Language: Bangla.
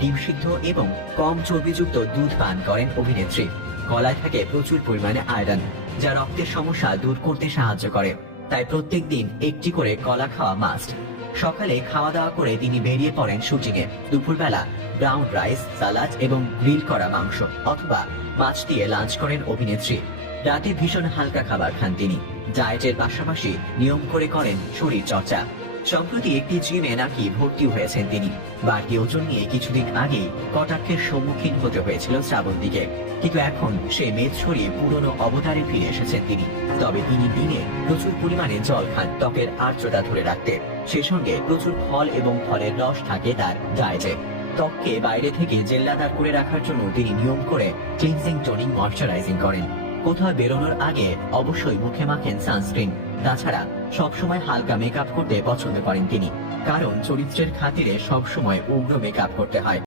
ডিম সিদ্ধ এবং কম চর্বিযুক্ত দুধ পান করেন অভিনেত্রী। কলায় থাকে প্রচুর পরিমাণে আয়রন, যা রক্তের সমস্যা দূর করতে সাহায্য করে। তাই প্রত্যেক দিন একটি করে কলা খাওয়া মাস্ট। সকালে খাওয়া দাওয়া করে তিনি বেরিয়ে পড়েন শুটিংয়ে। দুপুরবেলা ব্রাউন রাইস, সালাদ এবং গ্রিল করা মাংস অথবা মাছ দিয়ে লাঞ্চ করেন অভিনেত্রী। রাতে ভীষণ হালকা খাবার খান তিনি। ডায়েটের পাশাপাশি নিয়ম করে করেন শরীর চর্চা। সম্প্রতি একটি জিমে নাকি ভর্তি হয়েছেন তিনি। বাড়তি ওজন নিয়ে কিছুদিন আগেই কটাক্ষের সম্মুখীন হতে হয়েছিল শ্রাবন্তীকে, কিন্তু এখন সে মেদ ছড়িয়ে পুরনো অবতারে ফিরে এসেছেন তিনি। তবে তিনি দিনে প্রচুর পরিমাণে জল খান ত্বকের আর্দ্রতা ধরে রাখতে। সে সঙ্গে প্রচুর ফল এবং ফলের রস থাকে তার ডায়েটে। ত্বককে বাইরে থেকে জেল্লাদার করে রাখার জন্য তিনি নিয়ম করে ক্লিনজিং, টোনিং, ময়শ্চারাইজিং করেন। কোথাও বেরোনোর আগে অবশ্যই মুখে মাখেন সানস্ক্রিন। তাছাড়া সবসময় হালকা মেকআপ করতে পছন্দ করেন তিনি, কারণ চরিত্রের খাতিরে সবসময় উগ্র মেকআপ করতে হয়।